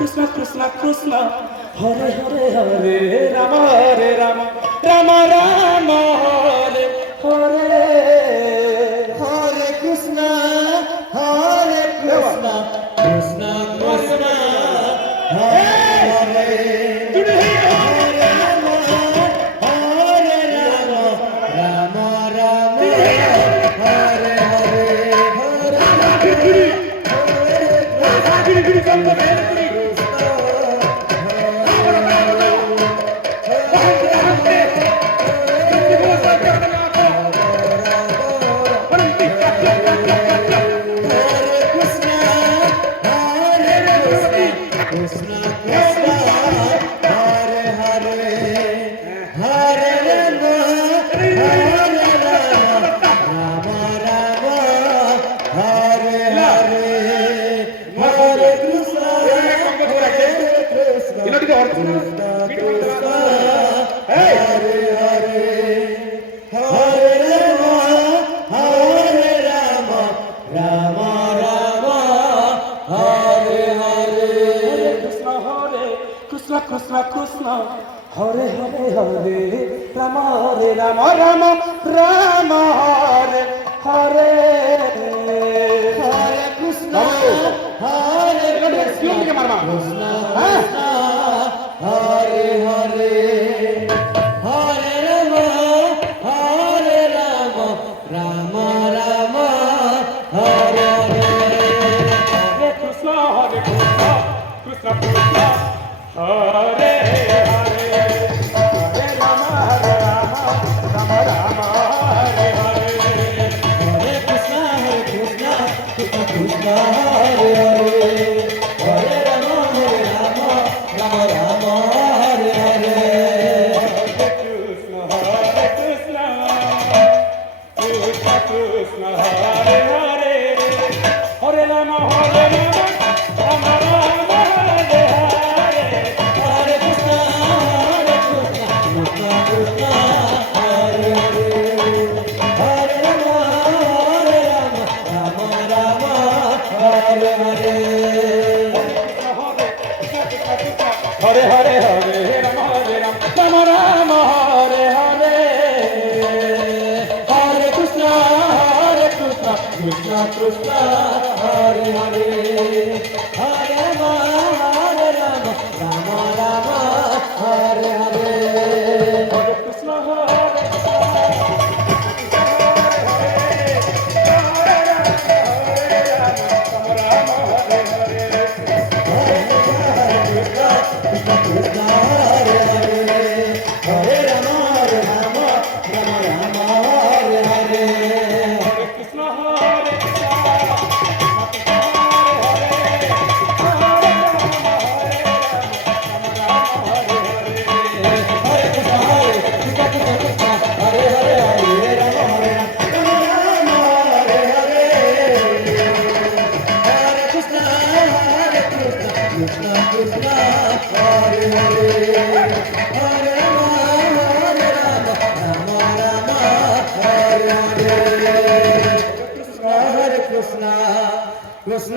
Krishna Krishna Krishna Hare Hare Hare Rama Hare Rama Rama Rama Hare Hare Hare Krishna Krishna Krishna Hare Hare Hare Rama Rama Rama Hare Hare Krishna Krishna Krishna Hare Hare Hare Rama Hare Rama Rama Rama Hare Hare Hare Krishna Hare Krishna Hare Hare Hare Rama Rama Rama Hare Hare Hare Krishna Krishna Krishna Hare Hare Hare Rama Rama Rama Hare Hare Hare Krishna Krishna Krishna Hare Hare Hare Rama Rama Rama Hare Hare Krishna Krishna Krishna Hare Hare Hare Rama Rama Rama Hare Hare Hare Krishna Krishna Krishna Hare Hare Hare Rama Rama Rama Hare Hare Hare Hare Hare Rama Hare Rama Rama Hare Hare Hare Krishna Krishna Krishna Hare Hare Hare Rama Rama Rama Hare Hare Hare Krishna Krishna Hare Hare Hare Rama Rama Rama Hare Hare Krishna Krishna Krishna Hare Hare Hare Rama Rama Hare Hare Krishna Hare Krishna Krishna